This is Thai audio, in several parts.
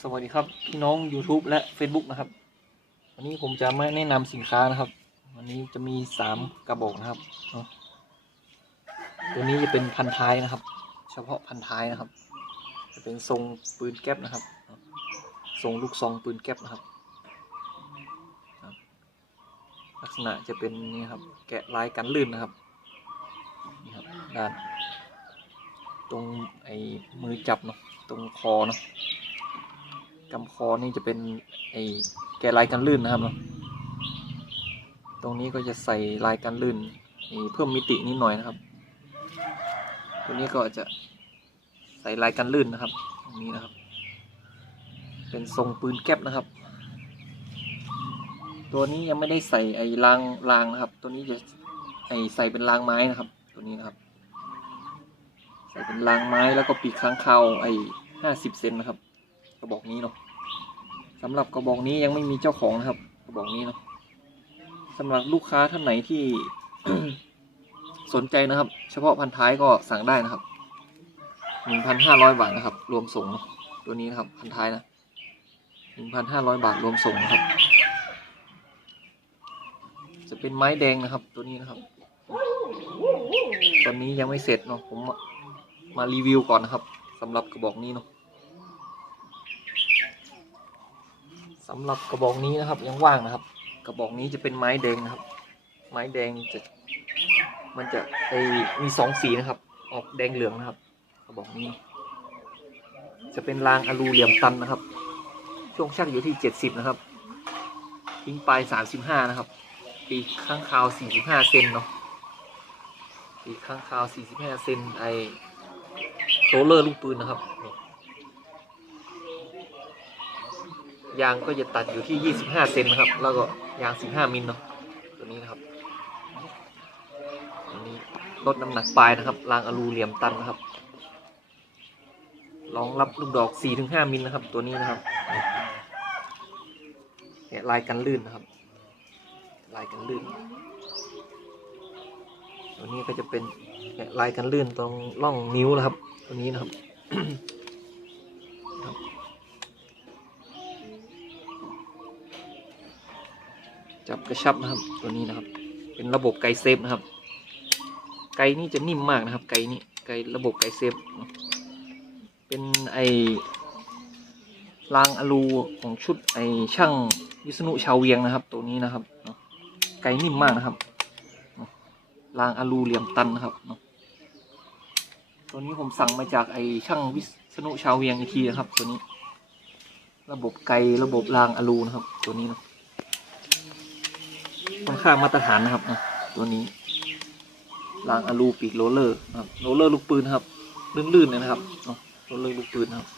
สวัสดีครับพี่น้อง YouTube และ Facebook นะครับ วันนี้ผมจะมาแนะนำสินค้านะครับ วันนี้จะมีสามกระบอกนะครับตัวนี้จะเป็นพันท้ายนะครับ เฉพาะพันท้ายนะครับ จะเป็นทรงปืนแก๊ปนะครับทรงลูกซองปืนแก๊ปนะครับครับลักษณะจะเป็นนี่ครับ แกะลายกันลื่นนะครับนี่ครับด้าน ตรงไอ้มือจับเนาะตรงคอเนาะ กำคอนี่จะเป็นไอ้แกลายกันลื่นนะครับ ตรงนี้ก็จะใส่ลายกันลื่นเพิ่มมิตินิดหน่อยนะครับ ตัวนี้ก็จะใส่ลายกันลื่นนะครับ ตรงนี้นะครับ เป็นทรงปืนแก๊ปนะครับ ตัวนี้ยังไม่ได้ใส่ไอ้รางรางนะครับ ตัวนี้จะไอ้ใส่เป็นรางไม้นะครับ ตัวนี้นะครับ ใส่เป็นรางไม้แล้วก็ปีกค้างคาวไอ้ห้าสิบเซนนะครับ กระบอกนี้เนาะ สำหรับกระบอกนี้ยังไม่มีเจ้าของนะครับ กระบอกนี้เนาะสำหรับลูกค้าท่านไหนที่สนใจนะครับ เฉพาะพันท้ายก็สั่งได้นะครับหนึ่งพันห้าร้อยบาทนะครับ รวมส่งเนาะตัวนี้นะครับ พันท้ายนะหนึ่งพันห้าร้อยบาทรวมส่งนะครับ จะเป็นไม้แดงนะครับตัวนี้นะครับ ตอนนี้ยังไม่เสร็จเนาะผมมารีวิวก่อนนะครับสำหรับกระบอกนี้เนาะ สำหรับกระบอกนี้นะครับยังว่างนะครับ กระบอกนี้จะเป็นไม้แดงนะครับ ไม้แดงจะมันจะไอมีสองสีนะครับ ออกแดงเหลืองนะครับ กระบอกนี้ จะเป็นรางอลูเหลี่ยมตันนะครับ ช่วงชักอยู่ที่เจ็ดสิบนะครับ ทิ้งปลายสามสิบห้านะครับ ปีข้างคาวสี่สิบห้าเซนเนาะปีข้างคาว45เซนไอโรลเลอร์ลูกปืนนะครับนี่ ยางก็จะตัดอยู่ที่ 25 เซนนะครับ แล้วก็ยาง 15 มิลเนาะตัวนี้นะครับตัวนี้ลดน้ำหนักปลายนะครับรางอลูเหลี่ยมตันนะครับรองรับลูกดอก 4-5 มิลนะครับ ตัวนี้นะครับแกะลายกันลื่นนะครับ ลายกันลื่น ตัวนี้ก็จะเป็นแกะลายกันลื่นตรงร่องนิ้วนะครับ ตัวนี้นะครับ จับกระชับนะครับตัวนี้นะครับ เป็นระบบไกเซฟนะครับ ไกนี่จะนิ่มมากนะครับ ไกนี่ไกระบบไกเซฟเป็นไอรางอลูของชุดไอช่างวิษณุชาวเวียงนะครับ ตัวนี้นะครับไกนิ่มมากนะครับรางอลูเหลี่ยมตันนะครับตัวนี้ผมสั่งมาจากไอช่างวิษณุชาวเวียงอีกทีนะครับ ตัวนี้ ระบบไกระบบรางอลูนะครับ ตัวนี้นะ ค่อนข้างมาตรฐานนะครับนะตัวนี้รางอลูปีกโรเลอร์นะครับโรเลอร์ลูกปืนนะครับ ลื่นๆเลยนะครับโรเลอร์ลูกปืนนะครับ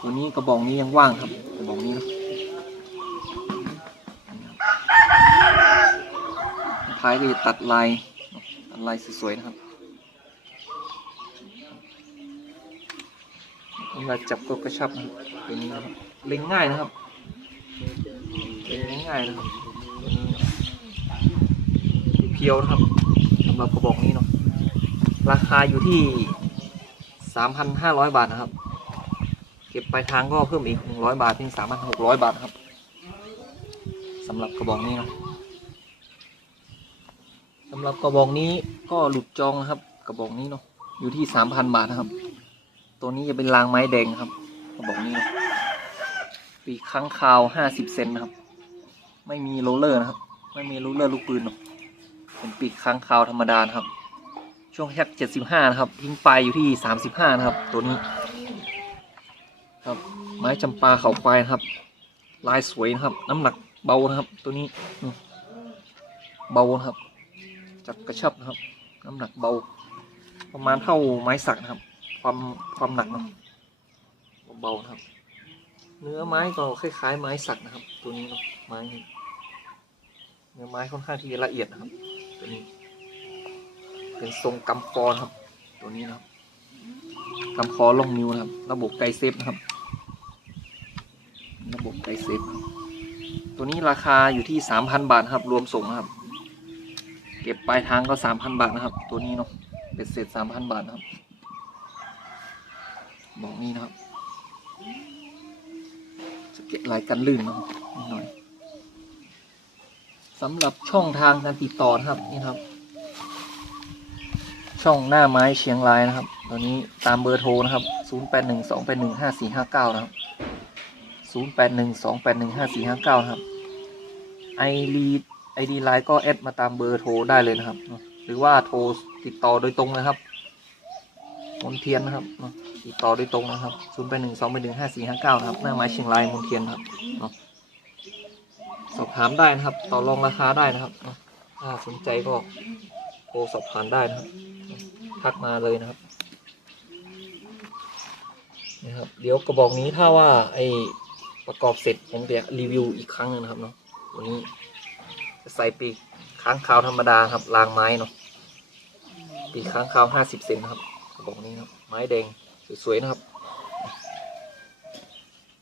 ตัวนี้กระบอกนี้ยังว่างครับกระบอกนี้นะท้ายก็จะตัดลายตัดลายสวยๆนะครับเวลาจับก็กระชับนะครับตัวนี้นะครับเล็งง่ายนะครับ เล็งง่ายๆนะครับเพียวนะครับสำหรับกระบอกนี้เนาะราคาอยู่ที่สามพันห้าร้อยบาทนะครับ เก็บปลายทางก็เพิ่มอีกหนึ่งร้อยบาทเป็นสามพันหกร้อยบาทนะครับสำหรับกระบอกนี้เนาะสำหรับกระบอกนี้ก็หลุดจองนะครับ กระบอกนี้เนาะอยู่ที่สามพันบาทนะครับ ตัวนี้จะเป็นรางไม้แดงครับ กระบอกนี้เนาะ ปีกค้างคาวห้าสิบเซนนะครับ ไม่มีโรลเลอร์นะครับ ไม่มีโรลเลอร์ลูกปืนเนาะเป็นปีกค้างคาวธรรมดานะครับ ช่วงแคบเจ็ดสิบห้านะครับทิ้งปอยู่ที่สามสิบห้านะครับ ตัวนี้ ครับ ไม้จำปาเขาควายนะครับ ลายสวยนะครับ น้ำหนักเบานะครับ ตัวนี้เบานะครับ จับกระชับนะครับ น้ำหนักเบา ประมาณเท่าไม้สักนะครับ ความความหนักเนาะเบานะครับ เนื้อไม้ก็คล้ายๆ ไม้สักนะครับ ตัวนี้เนาะไม้เนื้อไม้ค่อนข้างที่จะละเอียดนะครับ ตัวนี้ เป็นทรงกำคอนะครับ ตัวนี้นะครับกำคอลงนิ้วนะครับ ระบบไกเซฟนะครับ ระบบไกเซฟตัวนี้ราคาอยู่ที่สามพันบาทครับ รวมส่งนะครับ เก็บปลายทางก็สามพันบาทนะครับ ตัวนี้เนาะเป็นเศษสามพันบาทนะครับ บอกนี้นะครับ เก็ตลายกันลื่นนิดหน่อยสำหรับช่องทางการติดต่อนะครับนี่ครับ ช่องหน้าไม้เชียงรายนะครับตอนนี้ตามเบอร์โทรนะครับ 0 8 1 2 8 1 5 4 5 9 นะครับ 0 8 1 2 8 1 5 4 5 9 นะครับไอรีไอดีไลน์ก็แอดมาตามเบอร์โทรได้เลยนะครับ หรือว่าโทรติดต่อโดยตรงนะครับ มนเทียนนะครับอะติดต่อโดยตรงนะครับ0 8 1 2 8 1 5 4 5 9นะครับหน้าไม้เชียงรายมนเทียนครับสอบถามได้นะครับ ต่อรองราคาได้นะครับถ้าสนใจก็โทรสอบถามได้นะครับทักมาเลยนะครับนะครับเดี๋ยวกระบอกนี้ถ้าว่าไอประกอบเสร็จผมจะรีวิวอีกครั้งหนึงนะครับเนาะวันนี้จะใส่ปีกค้างคาวธรรมดาครับรางไม้เนาะปีกค้างคาวห้าสิบเซนครับ กระบอกนี้นะครับ ไม้แดงสวยๆนะครับ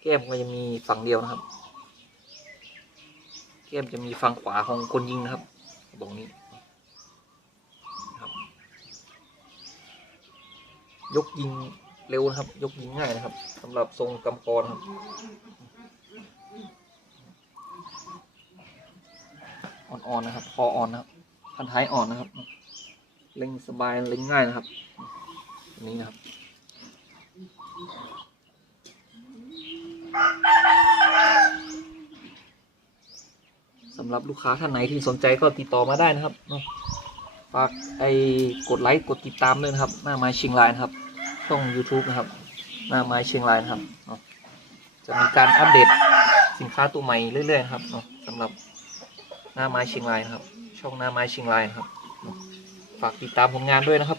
แก้มก็จะมีฝั่งเดียวนะครับ แก้มจะมีฝั่งขวาของคนยิงนะครับกระบอกนี้ยกยิงเร็วนะครับ ยกยิงง่ายนะครับสำหรับทรงกำกรครับ อ่อนๆนะครับ คออ่อนนะครับ พันท้ายอ่อนนะครับ เล็งสบายเล็งง่ายนะครับ นี้นะครับ สำหรับลูกค้าท่านไหนที่สนใจก็ติดต่อมาได้นะครับฝากไอ้กดไลค์กดติดตามด้วยนะครับ หน้าไม้เชียงรายนะครับ ช่อง YouTube นะครับ หน้าไม้เชียงรายนะครับ จะมีการอัปเดตสินค้าตัวใหม่เรื่อยๆนะครับสำหรับหน้าไม้เชียงรายนะครับ ช่องหน้าไม้เชียงรายนะครับ ฝากติดตามผลงานด้วยนะครับ